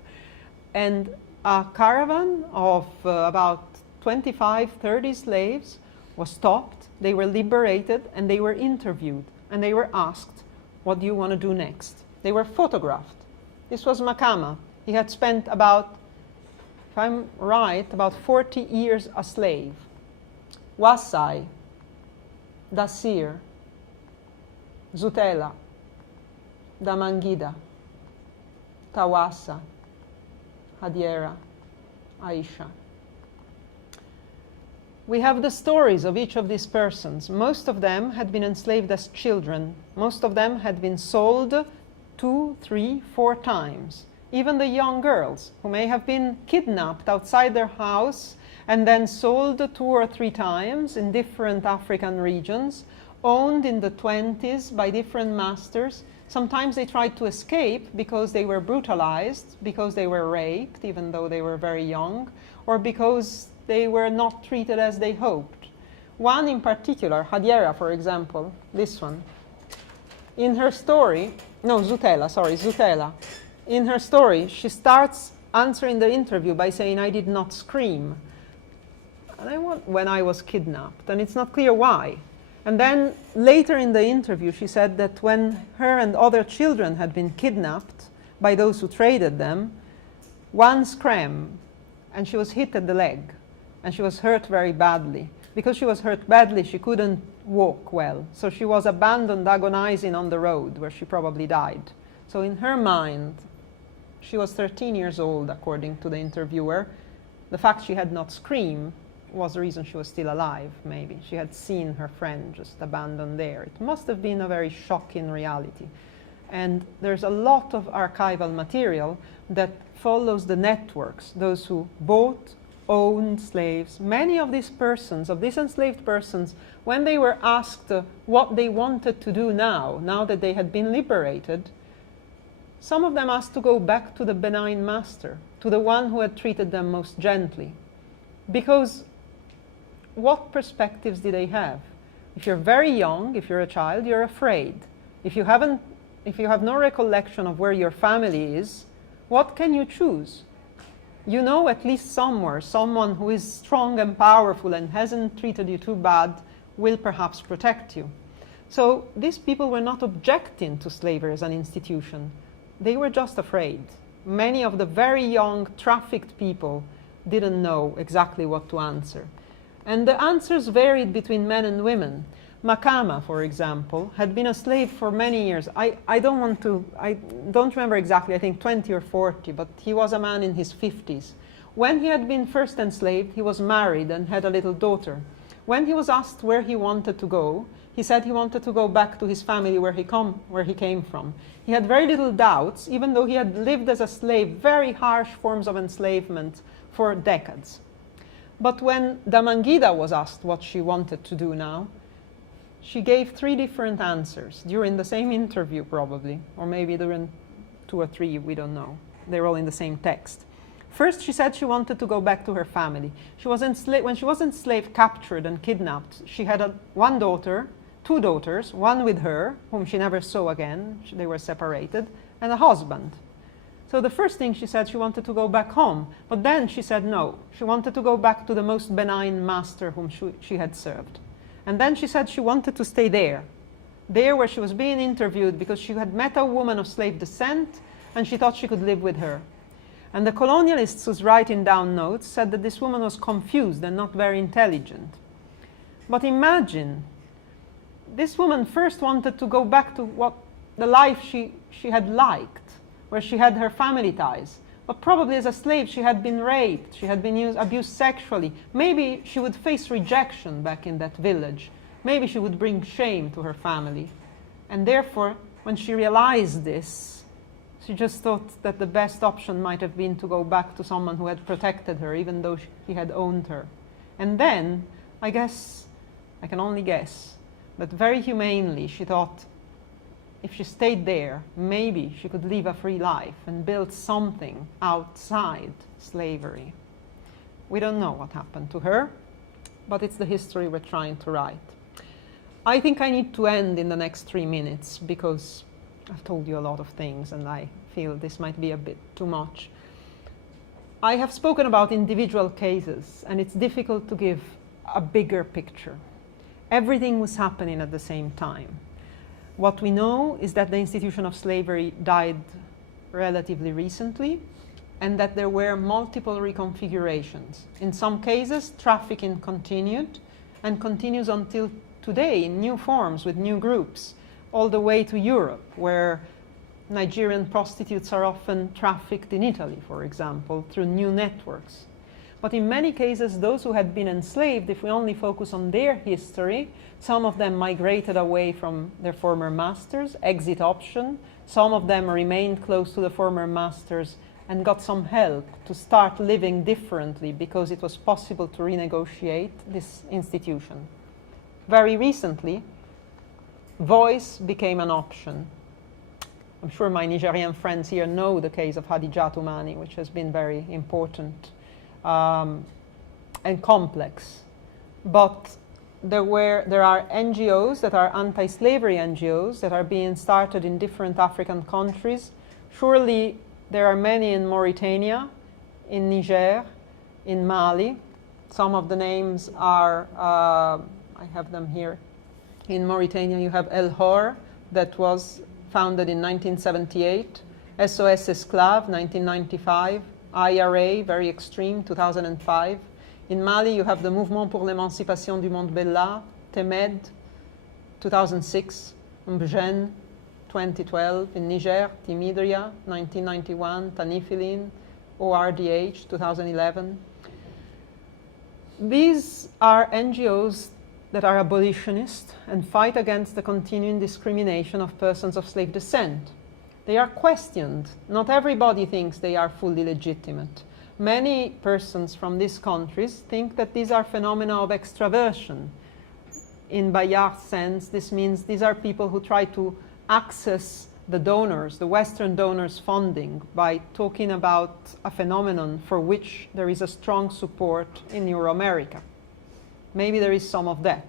And a caravan of about 25, 30 slaves was stopped. They were liberated and they were interviewed. And they were asked, what do you want to do next? They were photographed. This was Makama. He had spent about, if I'm right, about 40 years a slave. Wasai, Dasir, Zutela, Damangida, Tawassa, Hadiera, Aisha. We have the stories of each of these persons. Most of them had been enslaved as children. Most of them had been sold 2, 3, 4 times. Even the young girls, who may have been kidnapped outside their house and then sold 2 or 3 times in different African regions, owned in the 20s by different masters. Sometimes they tried to escape because they were brutalized, because they were raped, even though they were very young, or because they were not treated as they hoped. One in particular, Hadiera, for example, this one. In her story, no, Zutela, sorry, Zutela. In her story, she starts answering the interview by saying, I did not scream when I was kidnapped, and it's not clear why. And then later in the interview, she said that when her and other children had been kidnapped by those who traded them, one screamed, and she was hit at the leg, and she was hurt very badly. Because she was hurt badly, she couldn't walk well, so she was abandoned agonizing on the road, where she probably died. So in her mind, she was 13 years old, according to the interviewer. The fact she had not screamed was the reason she was still alive, maybe. She had seen her friend just abandoned there. It must have been a very shocking reality. And there's a lot of archival material that follows the networks, those who bought, owned slaves. Many of these persons, of these enslaved persons, when they were asked what they wanted to do now that they had been liberated, some of them asked to go back to the benign master, to the one who had treated them most gently. Because what perspectives did they have? If you're very young, if you're a child, you're afraid. If you have no recollection of where your family is, what can you choose? You know at least somewhere, someone who is strong and powerful and hasn't treated you too bad will perhaps protect you. So these people were not objecting to slavery as an institution. They were just afraid. Many of the very young trafficked people didn't know exactly what to answer. And the answers varied between men and women. Makama, for example, had been a slave for many years. I don't remember exactly, I think 20 or 40, but he was a man in his 50s. When he had been first enslaved, he was married and had a little daughter. When he was asked where he wanted to go, he said he wanted to go back to his family where he came from. He had very little doubts, even though he had lived as a slave, very harsh forms of enslavement for decades. But when Damangida was asked what she wanted to do now, she gave 3 different answers during the same interview probably, or maybe during 2 or 3, we don't know. They're all in the same text. First, she said she wanted to go back to her family. When she was enslaved, captured and kidnapped, she had 1 daughter, 2 daughters, one with her, whom she never saw again, they were separated, and a husband. So the first thing she said, she wanted to go back home. But then she said no. She wanted to go back to the most benign master whom she had served. And then she said she wanted to stay there where she was being interviewed, because she had met a woman of slave descent and she thought she could live with her. And the colonialists who's writing down notes said that this woman was confused and not very intelligent. But imagine, this woman first wanted to go back to the life she had liked, where she had her family ties. But probably as a slave she had been raped, she had been abused sexually. Maybe she would face rejection back in that village. Maybe she would bring shame to her family. And therefore, when she realized this, she just thought that the best option might have been to go back to someone who had protected her, even though he had owned her. And then, I can only guess, but very humanely she thought, if she stayed there, maybe she could live a free life and build something outside slavery. We don't know what happened to her, but it's the history we're trying to write. I think I need to end in the next 3 minutes because I've told you a lot of things and I feel this might be a bit too much. I have spoken about individual cases and it's difficult to give a bigger picture. Everything was happening at the same time. What we know is that the institution of slavery died relatively recently and that there were multiple reconfigurations. In some cases, trafficking continued and continues until today in new forms with new groups, all the way to Europe, where Nigerian prostitutes are often trafficked in Italy, for example, through new networks. But in many cases, those who had been enslaved, if we only focus on their history, some of them migrated away from their former masters, exit option. Some of them remained close to the former masters and got some help to start living differently because it was possible to renegotiate this institution. Very recently, voice became an option. I'm sure my Nigerian friends here know the case of Hadijatu Mani, which has been very important and complex. But there are NGOs that are anti-slavery NGOs that are being started in different African countries. Surely there are many in Mauritania, in Niger, in Mali. Some of the names are, I have them here. In Mauritania you have El Hor, that was founded in 1978, SOS Esclave, 1995, IRA, very extreme, 2005. In Mali, you have the Mouvement pour l'Emancipation du Monde Bella, TEMED, 2006, Mbjen, 2012. In Niger, Timidria, 1991, Tanifilin, ORDH, 2011. These are NGOs that are abolitionist and fight against the continuing discrimination of persons of slave descent. They are questioned. Not everybody thinks they are fully legitimate. Many persons from these countries think that these are phenomena of extraversion. In Bayard's sense, this means these are people who try to access the donors, the Western donors' funding, by talking about a phenomenon for which there is a strong support in Euro-America. Maybe there is some of that.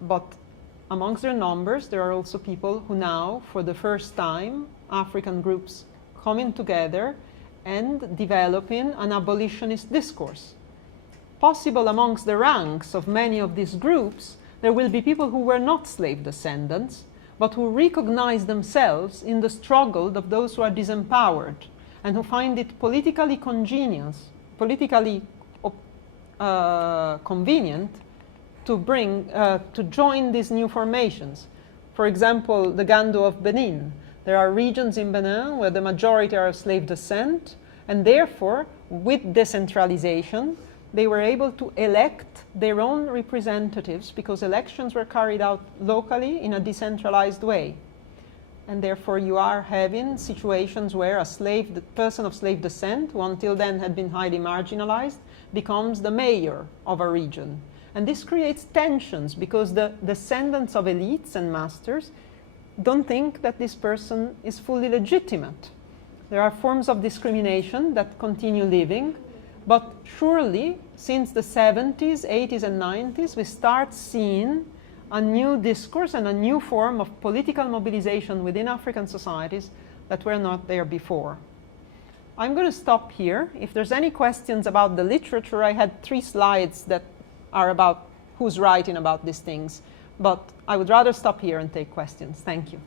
But amongst their numbers, there are also people who now, for the first time, African groups coming together and developing an abolitionist discourse. Possible amongst the ranks of many of these groups, there will be people who were not slave descendants, but who recognize themselves in the struggle of those who are disempowered and who find it politically convenient to join these new formations. For example, the Gando of Benin. There are regions in Benin where the majority are of slave descent, and therefore, with decentralization, they were able to elect their own representatives because elections were carried out locally in a decentralized way. And therefore, you are having situations where the person of slave descent, who until then had been highly marginalized, becomes the mayor of a region. And this creates tensions because the descendants of elites and masters don't think that this person is fully legitimate. There are forms of discrimination that continue living, but surely since the 70s, 80s, and 90s, we start seeing a new discourse and a new form of political mobilization within African societies that were not there before. I'm going to stop here. If there's any questions about the literature, I had 3 slides that are about who's writing about these things, but I would rather stop here and take questions. Thank you.